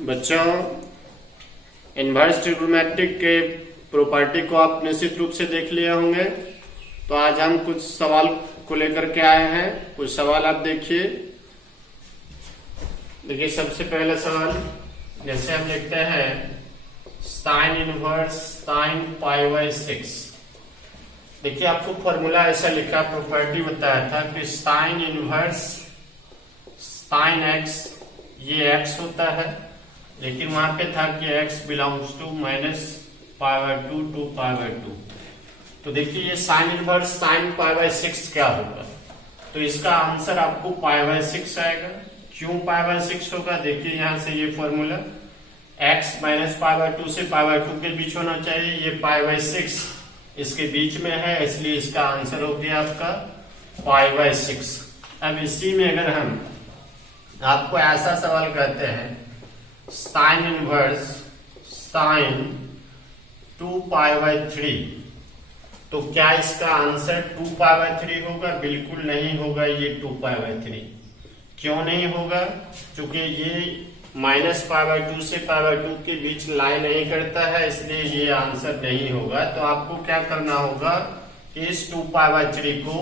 बच्चों, inverse trigonometric के property को आप निश्चित रूप से देख लिए होंगे। तो आज हम कुछ सवाल को लेकर के आए हैं। कुछ सवाल आप देखिए। सबसे पहला सवाल जैसे हम लिखते हैं sine inverse sine pi by 6। देखिए आपको फॉर्मूला ऐसा लिखा, प्रॉपर्टी बताया था कि साइन इनवर्स साइन एक्स, ये एक्स होता है, लेकिन वहां पे था कि x belongs to minus pi by 2 to pi by 2। तो देखिए ये sine inverse sine pi by 6 क्या होगा, तो इसका आंसर आपको पाई बाई 6 आएगा। क्यों पाई बाई 6 होगा, देखिए यहां से ये formula x minus pi by 2 से पाई बाई 2 के बीच होना चाहिए। ये पाई बाई 6 इसके बीच में है, इसलिए इसका आंसर हो गया आपका पाई बाई 6। अब इसी में अगर हम आपको ऐसा सवाल कहते हैं sine inverse sign 2 pi by 3, तो क्या इसका आंसर 2 पाई बाई 3 होगा? बिल्कुल नहीं होगा, ये 2 पाई बाई 3। क्यों नहीं होगा? क्योंकि ये माइनस पाई बाई 2 से पाई बाई 2 के बीच लाई नहीं करता है, इसलिए ये आंसर नहीं होगा। तो आपको क्या करना होगा कि इस 2 पाई बाई 3 को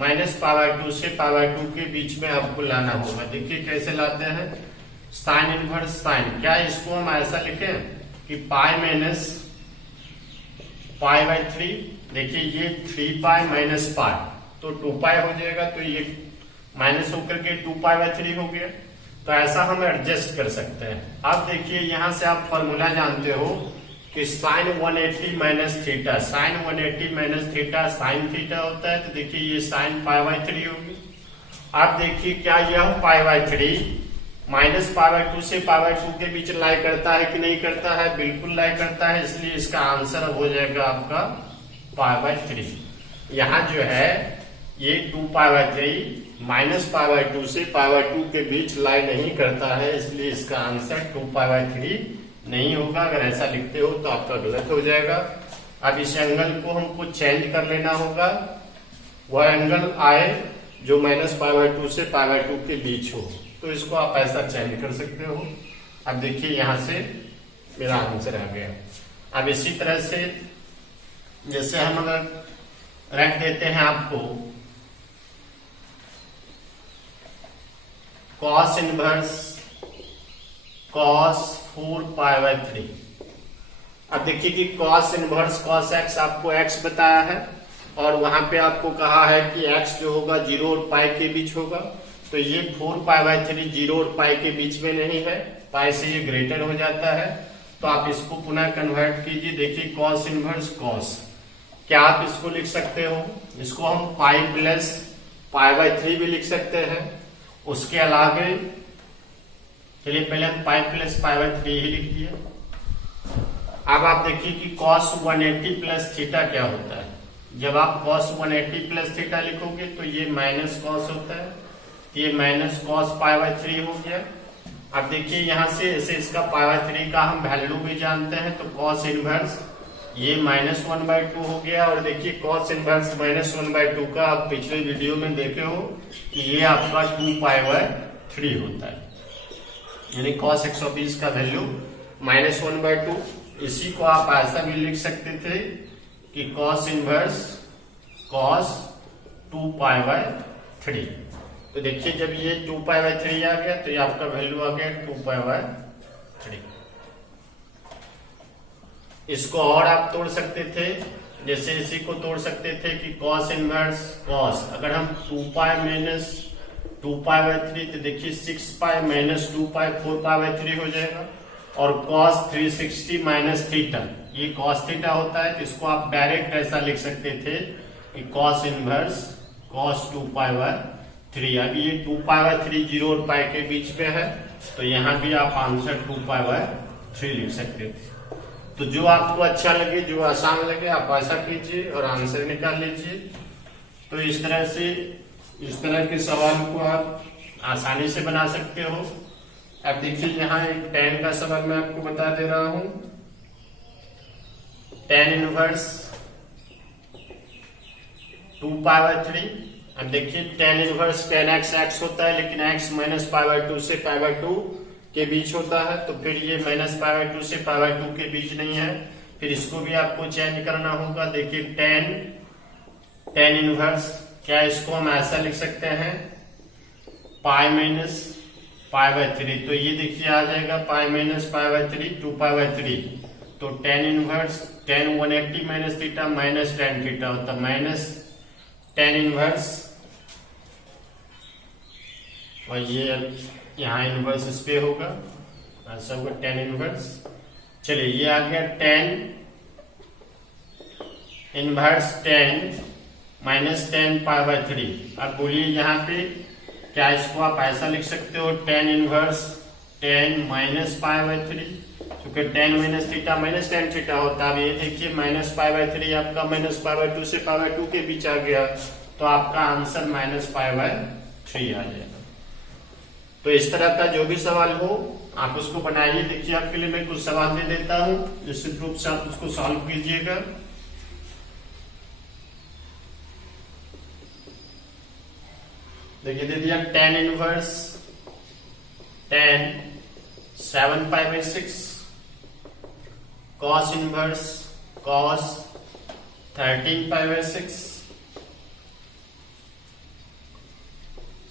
माइनस पाई बाई 2 से पाई बाई 2 के बीच में आपको लाना होगा। देखिए कैसे लाते हैं साइन इनवर्स साइन, क्या इसको हम ऐसा लिखें कि पाई माइनस पाई बाई 3। देखिए ये 3 पाई माइनस पाई, तो 2 पाई हो जाएगा, तो ये माइनस होकर के 2 पाई बाई 3 हो गया। तो ऐसा हम एडजस्ट कर सकते हैं। अब देखिए यहां से आप फॉर्मूला जानते हो कि sine 180 minus theta, sine 180 minus theta sine theta होता है। तो देखिए ये साइन पाई बाई 3 होगी। अब देखिए क्या यह pi by 3 minus pi by 2 से पाई बाई 2 के बीच लाई करता है कि नहीं करता है? बिल्कुल लाई करता है, इसलिए इसका आंसर हो जाएगा आपका पाई बाई 3। यहाँ जो है ये 2 pi by 3 minus pi by 2 से पाई बाई 2 के बीच लाई नहीं करता है, इसलिए इसका आंसर 2 पाई बाई 3 नहीं होगा। अगर ऐसा लिखते हो तो आपका गलत हो जाएगा। अब इस एंगल को हमको चेंज कर लेना होगा, वह एंगल आए जो माइनस पाई बाई 2 से पाई बाई 2 के बीच हो, तो इसको आप ऐसा चेंज कर सकते हो। अब देखिए यहां से मेरा आंसर आ गया। अब इसी तरह से जैसे हम अगर रख देते हैं आपको cos inverse cos 4 pi by 3। अब देखिए कि कॉस इनवर्स कॉस एक्स आपको एक्स बताया है, और वहां पे आपको कहा है कि एक्स जो होगा 0 और पाई के बीच होगा। तो ये 4 पाई बाई 3 0 और पाई के बीच में नहीं है, पाई से ये ग्रेटर हो जाता है। तो आप इसको पुनः कन्वर्ट कीजिए। देखिए कॉस इनवर्स कॉस, क्या आप इसको लिख सकते हो? इसको हम पाई प्लस पाई बाई 3 भी लिख सकते हैं। उसके अलावा चलिए पहले हम पाई प्लस पाई बाई 3 ही लिख दिए। अब आप देखिए कि कॉस 180 प्लस थीटा क्या होता है। जब आप कॉस 180 प्लस थीटा लिखोगे तो ये माइनस कॉस होता है, ये माइनस कॉस पाई बाई 3 हो गया। अब देखिए यहां से ऐसे इसका पाई बाई 3 का हम वैल्यू भी जानते हैं, तो कॉस इनवर्स ये -1/2 हो गया। और देखिए कॉस इनवर्स -1/2 का आप पिछले वीडियो में देखे हो कि ये आपका 2 पाई बाई 3 होता है, यानी कॉस 120 का वैल्यू -1/2। इसी को आप ऐसा भी लिख सकते थे कि cos inverse cos 2 pi by 3। तो देखिए जब ये 2 पाई बाई 3 आ गया तो ये आपका वैल्यू आ गया 2 पाई बाई 3। इसको और आप तोड़ सकते थे, जैसे इसी को तोड़ सकते थे कि कॉस इनवर्स कॉस, अगर हम 2 पाई माइनस 2 पाई बाई 3, तो देखिए 6 pi minus 2 pi 4 pi by 3 हो जाएगा। और कॉस 360 माइनस थीटा, ये कॉस थीटा होता है, तो इसको आप डायरेक्ट ऐसा लिख सकते थे कि cos inverse cos 2 pi by 3। अब ये 2 पाई बाई 3 0 और पाई के बीच में है, तो यहां भी आप आंसर 2 पाई बाई 3 लिख सकते थे। तो जो आपको अच्छा लगे, जो आसान लगे, आप ऐसा कीजिए और आंसर निकाल लीजिए। तो इस तरह से इस तरह के सवाल को आप आसानी से बना सकते हो। अब देखिए यहाँ एक tan का सवाल मैं आपको बता दे रहा हूं। tan inverse 2 pi by 3। अब देखिए tan inverse tan x x होता है, लेकिन x माइनस पाई बाई 2 से पाई बाई 2 के बीच होता है, तो फिर ये -π/2 से π/2 के बीच नहीं है। फिर इसको भी आपको चेंज करना होगा। देखिए tan इनवर्स, क्या इसको हम ऐसा लिख सकते हैं π-π/3, तो ये देखिए आ जाएगा π-π/3 2π/3। तो tan inverse tan 180 minus theta minus tan theta होता माइनस tan इनवर्स, और ये यहाँ इनवर्स इस पे होगा, ऐसा होगा tan इनवर्स। चलिए ये आ गया tan inverse tan minus tan π/3। अब बोलिए यहाँ पे क्या इसको आप ऐसा लिख सकते हो tan इनवर्स tan माइनस π/3, क्योंकि tan minus theta minus tan theta होता है। अब ये देखिए -π/3 आपका -π/2 से π/2 के बीच आ गया, तो आपका आंसर -π/3 आ जाएगा। तो इस तरह का जो भी सवाल हो आप उसको बनाइए। देखिए आपके लिए मैं कुछ सवाल दे देता हूं, निश्चित रूप से आप उसको सॉल्व कीजिएगा। देखिए दे दिया tan inverse tan 7π/6, cos inverse cos 13π/6,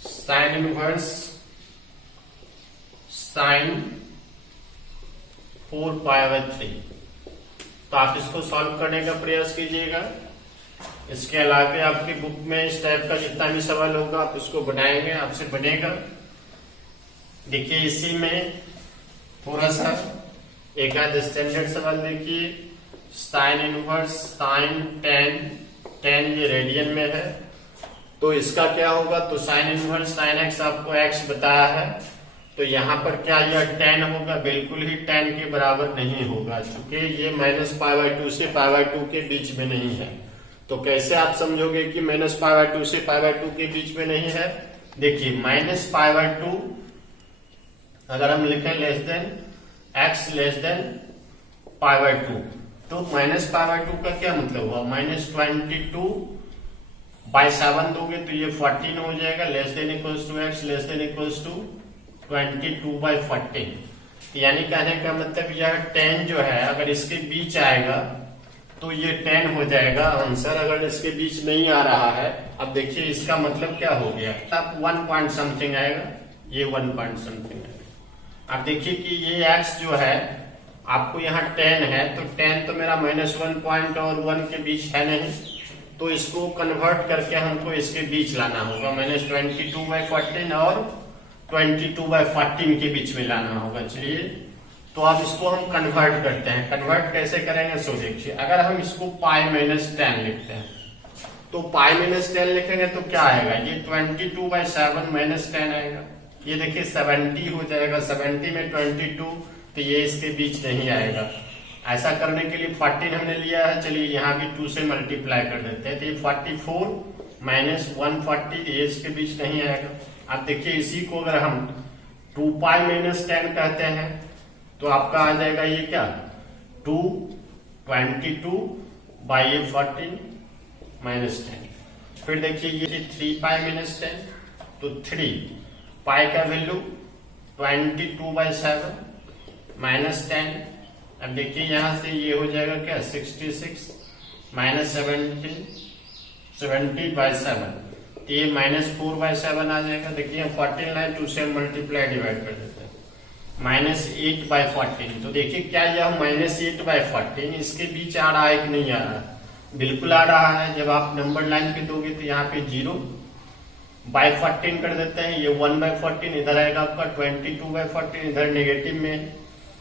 sin inverse sin 4π/3। तो आप इसको सॉल्व करने का प्रयास कीजिएगा। इसके अलावा आपकी बुक में इस टाइप का जितना भी सवाल होगा आप उसको बनाएंगे, आपसे बनेगा। देखिए इसी में थोड़ा सा एक आध स्टैंडर्ड सवाल देखिए, साइन इनवर्स साइन tan ये रेडियन में है, तो इसका क्या होगा, तो साइन इनवर्स साइन x आपको x बताया है, तो यहाँ पर क्या यह tan होगा, बिल्कुल ही tan के बराबर नहीं होगा, क्योंकि ये -π/2 से π/2 के बीच में नहीं है। तो कैसे आप समझोगे कि -π/2 से π/2 के बीच में नहीं है। देखिए -π/2 अगर हम लिखें x π/2, तो -π/2 का क्या मतलब हुआ, -22/7 दोगे तो ये 14 हो जाएगा, x < 22/14। यानी कहने का मतलब यह tan जो है अगर इसके बीच आएगा तो ये tan हो जाएगा आंसर, अगर इसके बीच नहीं आ रहा है। अब देखिए इसका मतलब क्या हो गया, अब 1 पॉइंट समथिंग आएगा, ये 1 पॉइंट समथिंग आएगा। अब देखिए कि ये x जो है आपको यहाँ tan है, तो tan तो मेरा -1 पॉइंट और 1 के बीच है नहीं, तो इसको कन्वर्ट करके हमको इसके बीच लाना होगा, -22/14 और 22/14 के बीच में लाना होगा। चलिए तो अब इसको हम कन्वर्ट करते हैं। कन्वर्ट कैसे करेंगे, सो देखिए अगर हम इसको π-10 लिखते हैं, तो π-10 लिखेंगे तो क्या आएगा, ये 22/7 -10 आएगा। ये देखिए 70 हो जाएगा, 70 में 22, तो ये इसके बीच नहीं आएगा। ऐसा करने के लिए 14 हमने लिया है, चलिए यहाँ भी 2 से मल्टीप्लाई कर देते हैं, तो ये 44 -140, ये इसके बीच नहीं आएगा। अब देखिए इसी को अगर हम 2π-10 कहते हैं तो आपका आ जाएगा ये क्या 222/14 -10। फिर देखिए ये 3π-10, तो 3 पाई का वैल्यू 22/7 -10। अब देखिए यहां से ये हो जाएगा क्या 66 -70/7, तो ये -4/7 आ जाएगा। देखिए 14 लाइन 2 से मल्टीप्लाई डिवाइड कर देते हैं, -8/14। तो देखिए क्या यह -8/14 इसके बीच आ रहा है कि नहीं आ रहा है, बिल्कुल आ रहा है। जब आप नंबर लाइन पे दोगे तो यहाँ पे 0/14 कर देते हैं, ये 1/14 इधर आएगा आपका, 22/14 इधर नेगेटिव में,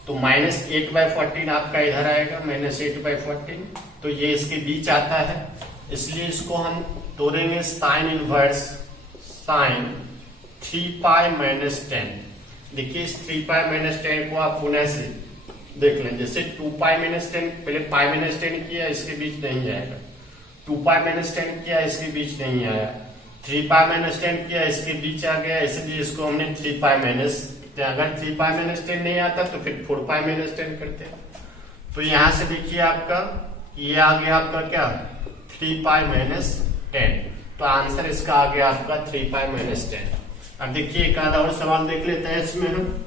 तो -8/14 आपका इधर आएगा, -8/14, तो ये इसके बीच आता है। इसलिए इसको हम तोड़ेंगे साइन इनवर्स साइन 3π-10। देखिए इस 3π-10 को आप पुनः से देख लें, जैसे 2π-10 पहले π-10 किया, इसके बीच नहीं आएगा, 2π-10 किया, इसके बीच नहीं आया, 3π-10 किया, इसके बीच आ गया, इसलिए इसको हमने 3π-, अगर 3π-10 नहीं आता तो फिर 4π-10 करते हैं। तो यहां से देखिए आपका ये आ गया आपका क्या 3π-10, तो आंसर इसका आ गया आपका 3π-10। अब देखिए एक आधा और सवाल देख लेते हैं इसमें हम।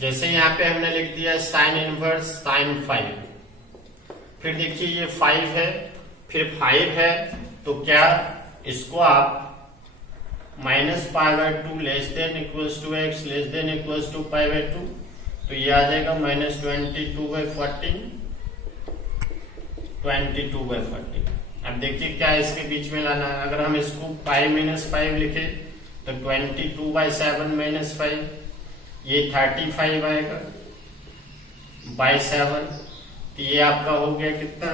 जैसे यहाँ पे हमने लिख दिया साइन इनवर्स साइन 5, फिर देखिए ये 5 है, फिर 5 है, तो क्या इसको आप -π/2 less than equals to x less than equals to π/2, तो ये आ जाएगा -22/14, 22/14। अब देखिए क्या इसके बीच में लाना है। अगर हम इसको π-5 लिखे तो 22/7 - 5, ये 35 आएगा बाय 7, तो ये आपका हो गया कितना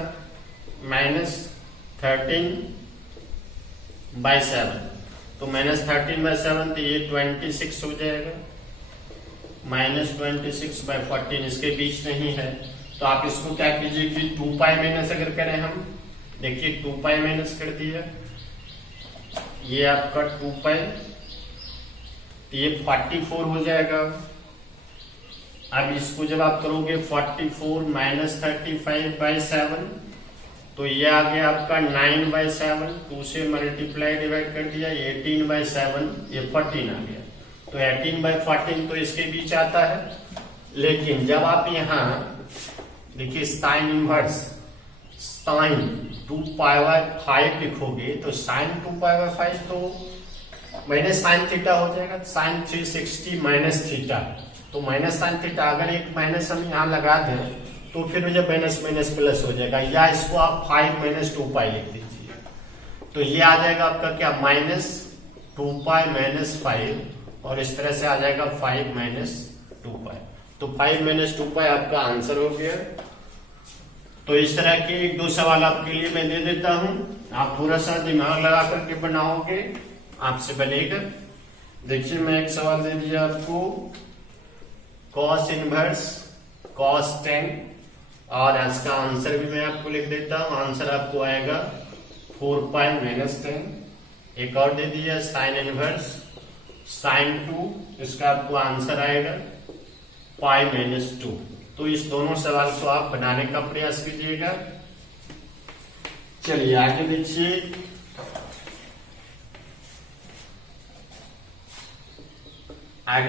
-13/7, तो -13/7 तो ये 26 हो जाएगा, -26/14 इसके बीच नहीं है, तो आप इसको क्या कीजिए कि 2π माइनस अगर करें हम, देखिए 2π माइनस कर दिया, ये आपका 2π, तो ये 44 हो जाएगा। अब इसको जब आप करोगे 44 - 35/7, तो ये आ गया आपका 9/7, 2 से मल्टीप्लाई डिवाइड कर दिया, 18/7, ये 14 आ गया, तो 18/14 तो इसके बीच आता है। लेकिन जब आप यहाँ देखिए साइन इनवर्स साइन 2π/5 लिखोगे, तो साइन 2π/5 तो माइनस साइन थीटा हो जाएगा, साइन 360 माइनस थीटा, तो माइनस साइन थीटा अगर एक माइनस हम यहाँ लगा दें तो फिर मुझे माइनस माइनस प्लस हो जाएगा, या इसको आप 5 - 2π लिख दीजिए, तो ये आ जाएगा आपका क्या -2π - 5, और इस तरह से आ जाएगा 5 - 2π, तो 5 - 2π आपका आंसर हो गया। तो इस तरह के 1-2 सवाल आपके लिए मैं दे देता हूं, आप थोड़ा सा दिमाग लगा करके बनाओगे, आपसे बनेगा। देखिए मैं एक सवाल दे दिया आपको, cos इनवर्स cos 10, और इसका आंसर भी मैं आपको लिख देता हूं, आंसर आपको आएगा 4π - 10। एक और दे दिया साइन इनवर्स साइन 2, इसका आपको आंसर आएगा π - 2। तो इस दोनों सवाल को आप बनाने का प्रयास कीजिएगा। चलिए आगे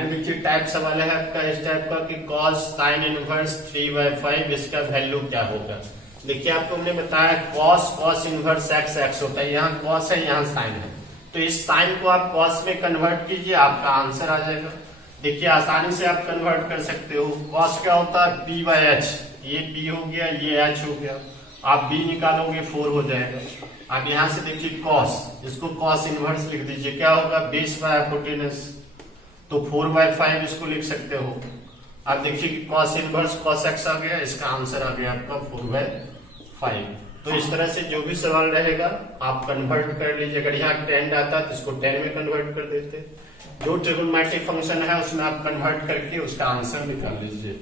देखिए, टाइप सवाल है आपका इस टाइप का कि cos साइन इनवर्स 3/5 इसका वैल्यू क्या होगा। देखिए आपको हमने बताया cos इनवर्स x होता है, यहाँ cos है यहाँ साइन है, तो इस साइन को आप cos में कन्वर्ट कीजिए, आपका आंसर आ जाएगा। देखिए आसानी से आप कन्वर्ट कर सकते हो, cos क्या होता है p/h, ये p हो गया, ये h हो गया, आप b निकालोगे 4 हो जाएगा। अब यहाँ से देखिए cos, इसको cos इनवर्स लिख दीजिए, क्या होगा बेस बाय हाइपोटेनस, तो 4/5 इसको लिख सकते हो। अब देखिए कि cos इनवर्स cos x आ गया, इसका आंसर आ गया आपका 4/5। तो इस तरह से जो भी सवाल रहेगा आप कन्वर्ट कर लीजिए, अगर यहाँ 10 आता तो इसको 10 में कन्वर्ट कर देते, जो ट्रिगोनोमेट्रिक फंक्शन है उसमें आप कन्वर्ट करके उसका आंसर निकाल लीजिए।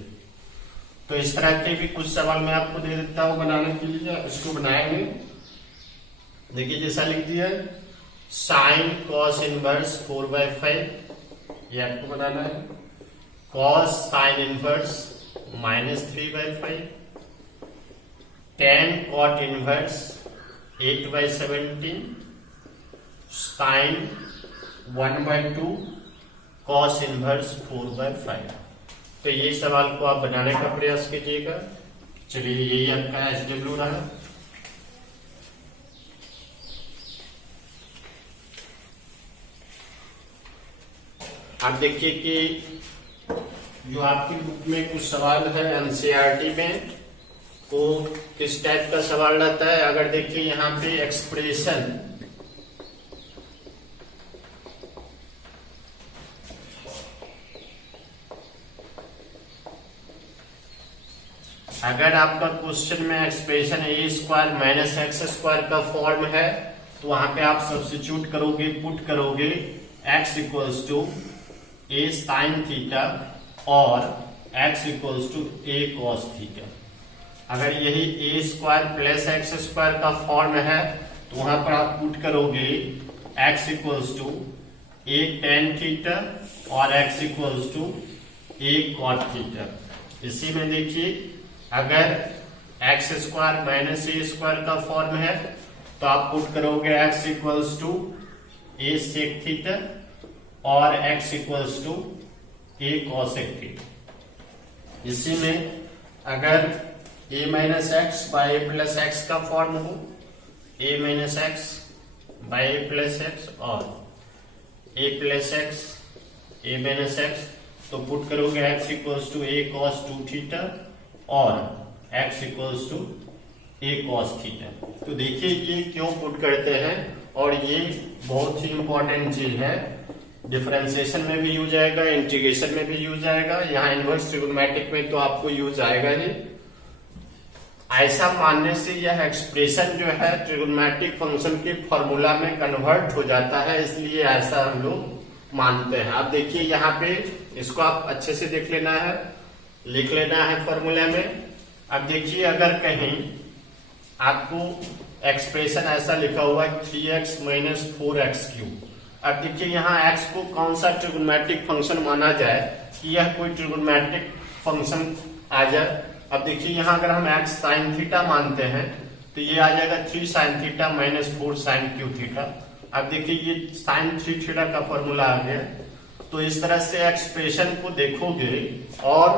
तो इस तरह के भी कुछ सवाल मैं आपको दे देता हूँ बनाने के लिए, इसको बनाएंगे। देखिए जैसा लिख दिया साइन cos इनवर्स 4/5, ये आपको बनाना है, cos sine inverse -3/5, tan cot inverse 8/17, sine 1/2, cos inverse 4/5। तो ये सवाल को आप बनाने का प्रयास कीजिएगा। चलिए यही आपका SW रहा। आप देखिए कि जो आपकी बुक में कुछ सवाल है NCERT में, वो किस टाइप का सवाल रहता है। अगर देखिए यहाँ पे एक्सप्रेशन, अगर आपका क्वेश्चन में एक्सप्रेशन a² - x² का फॉर्म है, तो वहां पे आप सब्स्टिट्यूट करोगे, पुट करोगे x = a sin थीटा और x = a cos थीटा। अगर यही a² + x² का फॉर्म है, तो वहां पर आप पुट करोगे x = a tan थीटा और x = a cot थीटा। इसी में देखिए अगर x² - a² का फॉर्म है, तो आप पुट करोगे x = a sec थीटा और x = a cosec थीटा। इसी में अगर a minus x by a plus x का फॉर्म हो, a minus x by a plus x और a plus x a minus x, तो पुट करोगे x equals to a cos 2 theta और x equals to a cos theta. तो देखिए ये क्यों पुट करते हैं, और ये बहुत ही इंपॉर्टेंट चीज है, डिफरेंशिएशन में भी यूज आएगा, इंटीग्रेशन में भी यूज आएगा, यहाँ इनवर्स ट्रिगोनोमेट्रिक में तो आपको यूज आएगा ही। ऐसा मानने से यह एक्सप्रेशन जो है ट्रिगोनोमेट्रिक फंक्शन के फॉर्मूला में कन्वर्ट हो जाता है, इसलिए ऐसा हम लोग मानते हैं। अब देखिए यहाँ पे इसको आप अच्छे से देख लेना है, लिख लेना है फॉर्मूला में। अब देखिए अगर कहीं आपको एक्सप्रेशन ऐसा लिखा हुआ है 3x माइनस 4x क्यूब, अब देखिए यहाँ x को कौन सा ट्रिगोनोमेट्रिक फंक्शन माना जाए कि यह कोई ट्रिगोनोमेट्रिक फंक्शन आ जाए। अब देखिए यहाँ अगर हम x साइन थीटा मानते हैं तो ये आ जाएगा 3 sine theta minus 4 sine cube theta. अब देखिए ये साइन 3 थीटा का फॉर्मूला आ गया। तो इस तरह से एक्सप्रेशन को देखोगे और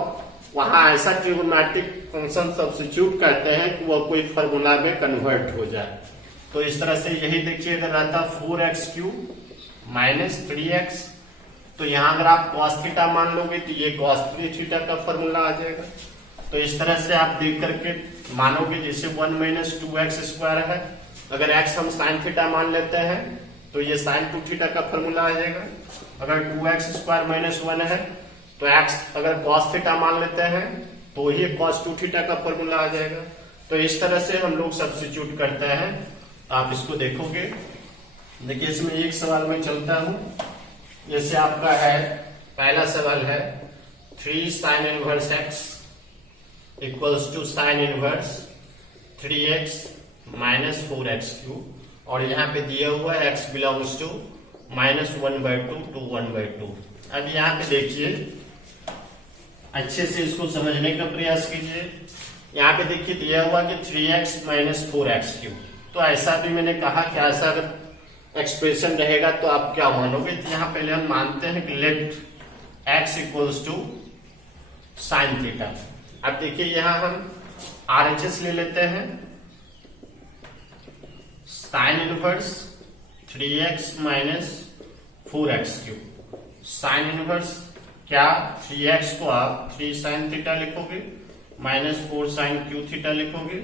वहां ऐसा ट्रिगोनोमेट्रिक फंक्शन सब्स्टिट्यूट करते हैं कि वो कोई फॉर्मूला में कन्वर्ट हो जाए। तो इस तरह से यही देखिए अगर रहता 4x क्यूब माइनस 3x, तो यहाँ अगर आप cos थीटा मान लोगे तो ये cos 3 थीटा का फॉर्मूला आ जाएगा। तो इस तरह से आप देख करके मानोगे, जैसे 1 माइनस 2x स्क्वायर है, अगर x हम साइन थीटा मान लेते हैं तो ये साइन 2 थीटा का फॉर्मूला आ जाएगा। अगर 2x स्क्वायर माइनस 1 है तो x अगर cos थीटा मान लेते हैं तो ये cos 2 थीटा का फॉर्मूला आ जाएगा। तो इस तरह से हम लोग सब्स्टिट्यूट करते हैं। आप इसको देखोगे, देखिए इसमें एक सवाल में चलता हूं। जैसे आपका है पहला सवाल है 3 sine inverse x equals to sine inverse 3x minus 4x cube, और यहाँ पे दिया हुआ है x belongs to minus 1/2 to 1/2। अब यहाँ पे देखिए अच्छे से इसको समझने का प्रयास कीजिए। यहाँ पे देखिए दिया हुआ कि 3x माइनस 4x क्यूब, तो ऐसा भी मैंने कहा कि ऐसा अगर एक्सप्रेशन रहेगा तो आप क्या मानोगे। तो यहाँ पहले हम मानते हैं कि let x equals to sine theta. अब देखिए यहाँ हम RHS ले लेते हैं, sine inverse 3x minus 4x cube. Sine inverse क्या, 3x को आप 3 साइन थीटा लिखोगे माइनस 4 साइन क्यू थीटा लिखोगे।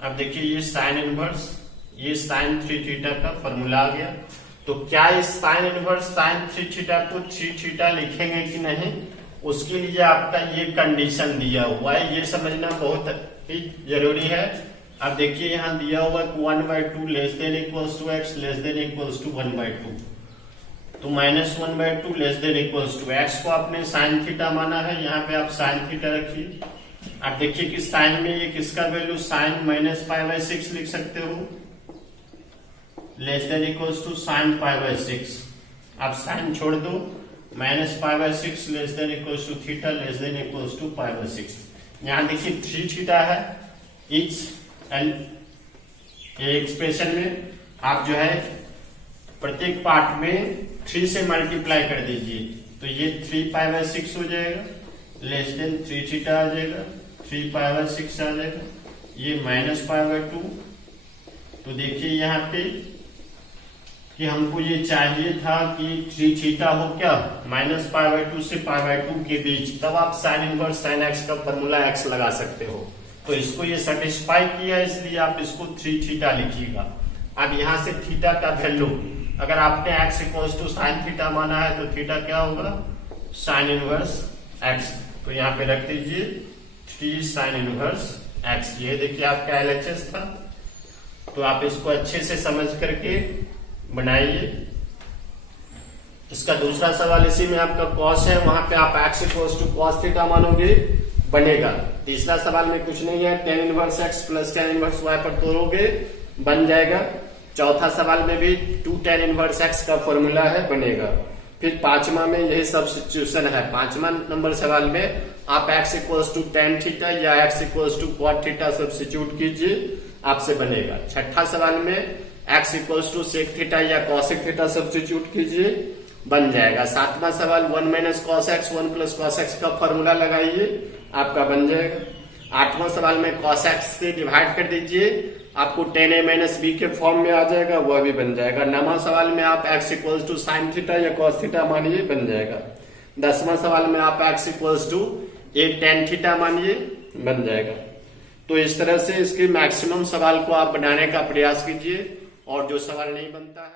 अब देखिए ये साइन इनवर्स, ये साइन 3 थीटा का फॉर्मूला आ गया। तो क्या इस साइन इनवर्स साइन 3 थीटा को 3 थीटा लिखेंगे कि नहीं, उसके लिए आपका ये कंडीशन दिया हुआ है, ये समझना बहुत ही जरूरी है। अब देखिए यहाँ दिया हुआ है 1/2 less than equals to x less than equals to 1/2, तो minus 1/2 less than equals to x को आपने साइन थीटा माना है, यहाँ पे आप साइन थीटा रखिए। अब देखिए कि साइन में ये किसका वैल्यू, साइन माइनस π/6 लिख सकते हो, less than equals to sine π/6। आप साइन छोड़ दो, minus π/6 less than equals to theta less than equals to π/6। यहाँ देखिए 3 थीटा है इच एक्सप्रेशन में, आप जो है प्रत्येक पार्ट में 3 से मल्टीप्लाई कर दीजिए, तो ये 3π/6 हो जाएगा, लेस देन 3 थीटा आ जाएगा, 3π/6 आ जाएगा, ये माइनस π/2। तो देखिए यहाँ पे कि हमको ये चाहिए था कि 3 थीटा हो क्या, माइनस π/2 से π/2 के बीच, तब आप साइन इनवर्स साइन एक्स का फॉर्मूला x लगा सकते हो। तो इसको ये सेटिस्फाई किया, इसलिए आप इसको 3 थीटा लिखिएगा। अब यहाँ से थीटा का वैल्यू, अगर आपने x equals to sine theta माना है तो थीटा क्या होगा, साइन इनवर्स x। तो यहाँ पे रख दीजिए 3 साइन इनवर्स x। ये देखिए आपका LHS था। तो आप इसको अच्छे से समझ करके बनाइए। इसका दूसरा सवाल इसी में आपका cos है, वहां पे आप x equals to cos theta मानोगे, बनेगा। तीसरा सवाल में कुछ नहीं है, tan inverse x plus tan inverse y पर तोड़ोगे, बन जाएगा। चौथा सवाल में भी 2 tan इनवर्स x का फॉर्मूला है, बनेगा। फिर पांचवा में यही सब्स्टिट्यूशन है। पांचवा नंबर सवाल में आप x equals to tan theta या x equals to cot theta substitute कीजिए, आपसे बनेगा। छठा सवाल में x equals to sec theta या cosec थीटा सब्स्टिट्यूट कीजिए, बन जाएगा। सातवां सवाल 1 minus cos x 1 plus cos x का फॉर्मूला लगाइए, आपका बन जाएगा। आठवां सवाल में कॉस एक्स से डिवाइड कर दीजिए, आपको tan a माइनस बी के फॉर्म में आ जाएगा, वह भी बन जाएगा। नौवां सवाल में आप x equals to sine theta या कॉस थीटा मानिए, बन जाएगा। 10वां सवाल में आप x equals to a tan theta मानिए, बन जाएगा। तो इस तरह से इसके मैक्सिमम सवाल को आप बनाने का प्रयास कीजिए, और जो सवाल नहीं बनता है